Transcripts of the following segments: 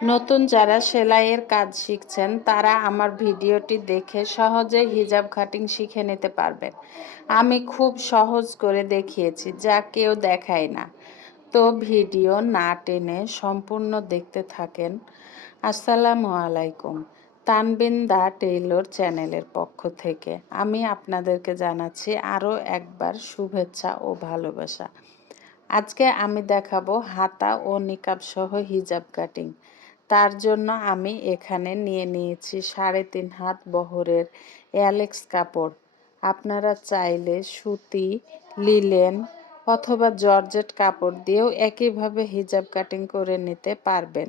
নতুন যারা সেলাইয়ের কাজ শিখছেন তারা আমার ভিডিওটি দেখে সহজেই হিজাব কাটিং শিখে নিতে পারবেন। আমি খুব সহজ করে দেখিয়েছি, যা কেউ দেখায় না। তো ভিডিও না টেনে সম্পূর্ণ দেখতে থাকেন। আসসালামু আলাইকুম। তানবিন দা টেইলর চ্যানেলের পক্ষ থেকে আমি আপনাদেরকে জানাচ্ছি আরও একবার শুভেচ্ছা ও ভালোবাসা। আজকে আমি দেখাবো হাতা ও নিকাব সহ হিজাব কাটিং। তার জন্য আমি এখানে নিয়ে নিয়েছি 3.5 হাত বহরের অ্যালেক্স কাপড়। আপনারা চাইলে সুতি, লিলেন অথবা জর্জেট কাপড় দিয়েও একইভাবে হিজাব কাটিং করে নিতে পারবেন।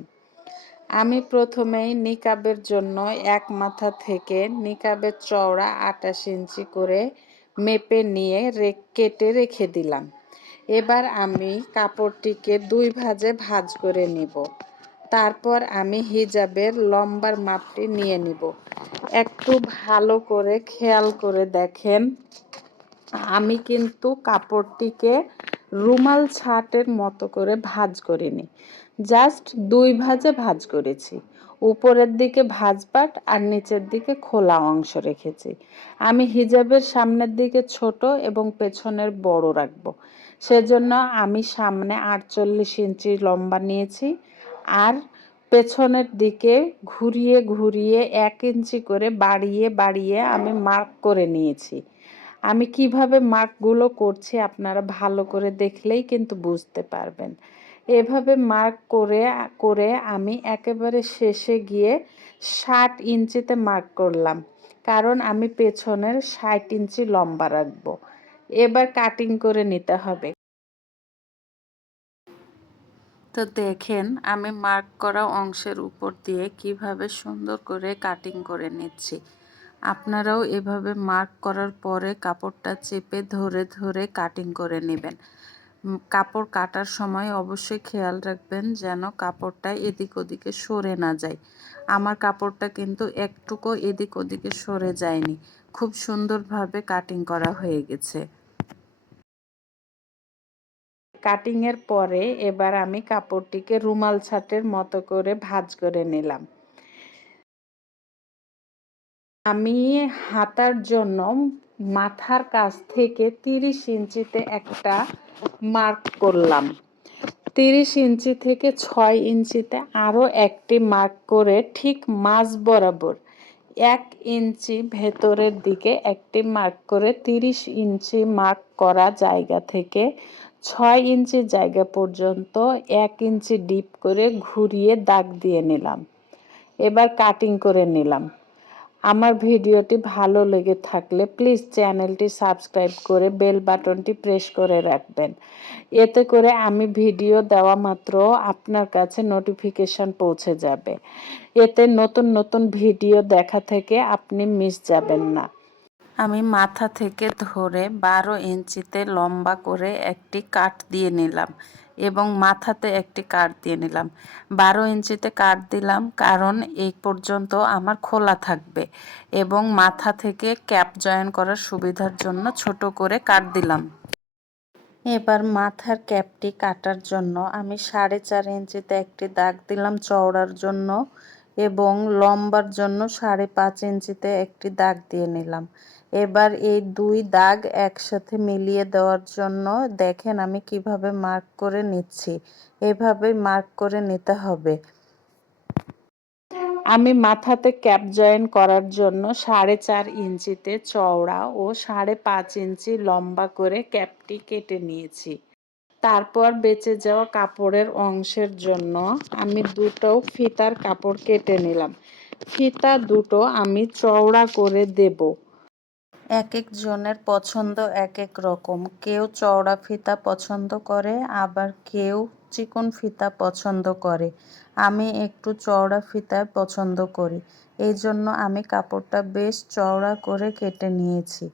আমি প্রথমেই নিকাবের জন্য এক মাথা থেকে নিকাবের চওড়া 28 ইঞ্চি করে মেপে নিয়ে কেটে রেখে দিলাম। এবার আমি কাপড়টিকে 2 ভাঁজে ভাঁজ করে নিব। তারপর আমি হিজাবের লম্বার মাপটি নিয়ে নিব। একটু ভালো করে খেয়াল করে দেখেন, আমি কিন্তু কাপড়টিকে রুমাল ছাটের মতো করে ভাঁজ করিনি, জাস্ট 2 ভাঁজে ভাঁজ করেছি। উপরের দিকে ভাঁজ পাট আর নিচের দিকে খোলা অংশ রেখেছি। আমি হিজাবের সামনের দিকে ছোট এবং পেছনের বড় রাখব, সেজন্য আমি সামনে 48 ইঞ্চি লম্বা নিয়েছি আর পেছনের দিকে ঘুরিয়ে ঘুরিয়ে 1 ইঞ্চি করে বাড়িয়ে বাড়িয়ে আমি মার্ক করে নিয়েছি। আমি কিভাবে মার্কগুলো করছি আপনারা ভালো করে দেখলেই কিন্তু বুঝতে পারবেন। এভাবে মার্ক করে করে আমি একেবারে শেষে গিয়ে 60 ইঞ্চিতে মার্ক করলাম, কারণ আমি পেছনের 60 ইঞ্চি লম্বা রাখবো। এবার কাটিং করে নিতে হবে। তো দেখেন আমি মার্ক করা অংশের উপর দিয়ে কিভাবে সুন্দর করে কাটিং করে নিচ্ছি। আপনারাও এভাবে মার্ক করার পরে কাপড়টা চেপে ধরে ধরে কাটিং করে নেবেন। কাপড় কাটার সময় অবশ্যই খেয়াল রাখবেন যেন কাপড়টা এদিক ওদিকে সরে না যায়। আমার কাপড়টা কিন্তু একটুকু এদিক ওদিকে সরে যায়নি, খুব সুন্দরভাবে কাটিং করা হয়ে গেছে। কাটিংয়ের পরে এবার আমি কাপড়টিকে রুমাল ছাটের মতো করে ভাঁজ করে নিলাম। আমি হাতার জন্য মাথার কাছ থেকে 30 ইঞ্চিতে একটা মার্ক করলাম। 30 ইঞ্চি থেকে 6 ইঞ্চিতে আরও একটি মার্ক করে ঠিক মাঝ বরাবর 1 ইঞ্চি ভেতরের দিকে একটি মার্ক করে 30 ইঞ্চি মার্ক করা জায়গা থেকে 6 ইঞ্চি জায়গা পর্যন্ত 1 ইঞ্চি ডিপ করে ঘুরিয়ে দাগ দিয়ে নিলাম। এবার কাটিং করে নিলাম। আমার ভিডিওটি ভালো লেগে থাকলে প্লিজ চ্যানেলটি সাবস্ক্রাইব করে বেল বাটনটি প্রেস করে রাখবেন। এতে করে আমি ভিডিও দেওয়া মাত্র আপনার কাছে নোটিফিকেশন পৌঁছে যাবে। এতে নতুন নতুন ভিডিও দেখা থেকে আপনি মিস যাবেন না। আমি মাথা থেকে ধরে 12 ইঞ্চিতে লম্বা করে একটি কাট দিয়ে নিলাম এবং মাথাতে একটি কাট দিয়ে নিলাম। 12 ইঞ্চিতে কাট দিলাম কারণ এই পর্যন্ত আমার খোলা থাকবে এবং মাথা থেকে ক্যাপ জয়েন করার সুবিধার জন্য ছোট করে কাট দিলাম। এবার মাথার ক্যাপটি কাটার জন্য আমি 4.5 ইঞ্চিতে একটি দাগ দিলাম চওড়ার জন্য এবং লম্বার জন্য 5.5 ইঞ্চিতে একটি দাগ দিয়ে নিলাম। এবার এই 2 দাগ একসাথে মিলিয়ে দেওয়ার জন্য দেখেন আমি কিভাবে মার্ক করে নিচ্ছি। এভাবে মার্ক করে নিতে হবে। আমি মাথাতে ক্যাপ জয়েন করার জন্য 4.5 ইঞ্চিতে চওড়া ও 5.5 ইঞ্চি লম্বা করে ক্যাপটি কেটে নিয়েছি। তারপর বেঁচে যাওয়া কাপড়ের অংশের জন্য আমি দুটো ফিতার কাপড় কেটে নিলাম। ফিতা দুটো আমি চওড়া করে দেব। এক একজনের পছন্দ এক এক রকম, কেউ চওড়া ফিতা পছন্দ করে আবার কেউ চিকন ফিতা পছন্দ করে। আমি একটু চওড়া ফিতা পছন্দ করি, এই জন্য আমি কাপড়টা বেশ চওড়া করে কেটে নিয়েছি।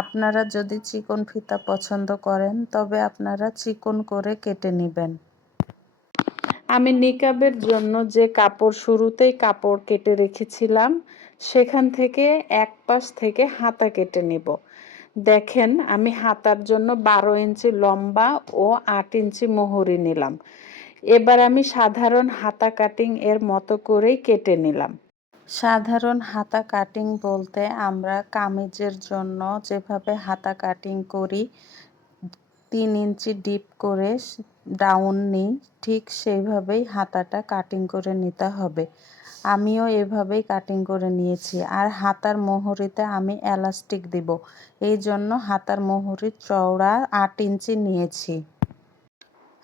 আপনারা যদি চিকন ফিতা পছন্দ করেন তবে আপনারা চিকন করে কেটে নেবেন। আমি নিকাবের জন্য যে কাপড় শুরুতেই কাপড় কেটে রেখেছিলাম সেখান থেকে এক পাশ থেকে হাতা কেটে নেব। দেখেন আমি হাতার জন্য 12 ইঞ্চি লম্বা ও 8 ইঞ্চি মোহরি নিলাম। এবার আমি সাধারণ হাতা কাটিং এর মতো করেই কেটে নিলাম। সাধারণ হাতা কাটিং বলতে আমরা কামিজের জন্য যেভাবে হাতা কাটিং করি, 3 ইঞ্চি ডিপ করে ডাউন নিই, ঠিক সেইভাবেই হাতাটা কাটিং করে নিতে হবে। আমিও এভাবেই কাটিং করে নিয়েছি। আর হাতার মোহরিতে আমি এলাস্টিক দিব, এই জন্য হাতার মোহরির চওড়া 8 ইঞ্চি নিয়েছি।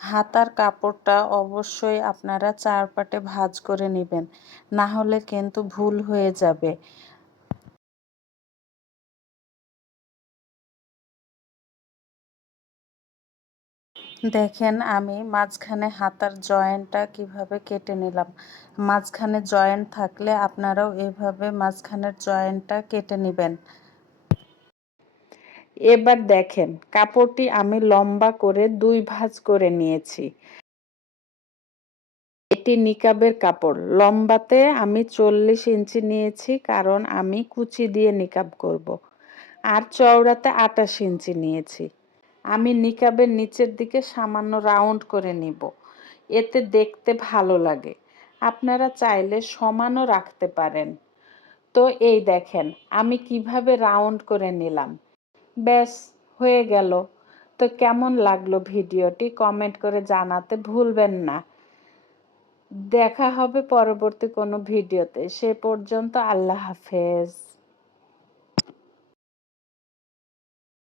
হাতার কাপড়টা অবশ্যই আপনারা 4 পাটে ভাঁজ করে নেবেন, না হলে কিন্তু ভুল হয়ে যাবে। দেখেন আমি মাঝখানে হাতার জয়েন্টটা কিভাবে কেটে নিলাম। মাঝখানে জয়েন্ট থাকলে আপনারাও এভাবে মাঝখানের জয়েন্টটা কেটে নেবেন। এবার দেখেন কাপড়টি আমি লম্বা করে 2 ভাঁজ করে নিয়েছি। এটি নিকাবের কাপড়। লম্বাতে আমি 40 ইঞ্চি নিয়েছি, কারণ আমি কুচি দিয়ে নিকাব করব। আর চওড়াতে 28 ইঞ্চি নিয়েছি। আমি নিকাবের নিচের দিকে সামান্য রাউন্ড করে নিব, এতে দেখতে ভালো লাগে। আপনারা চাইলে সমানও রাখতে পারেন। তো এই দেখেন আমি কিভাবে রাউন্ড করে নিলাম। ব্যাস, হয়ে গেল। তো কেমন লাগলো ভিডিওটি কমেন্ট করে জানাতে ভুলবেন না। দেখা হবে পরবর্তী কোনো ভিডিওতে। সে পর্যন্ত আল্লাহ হাফেজ।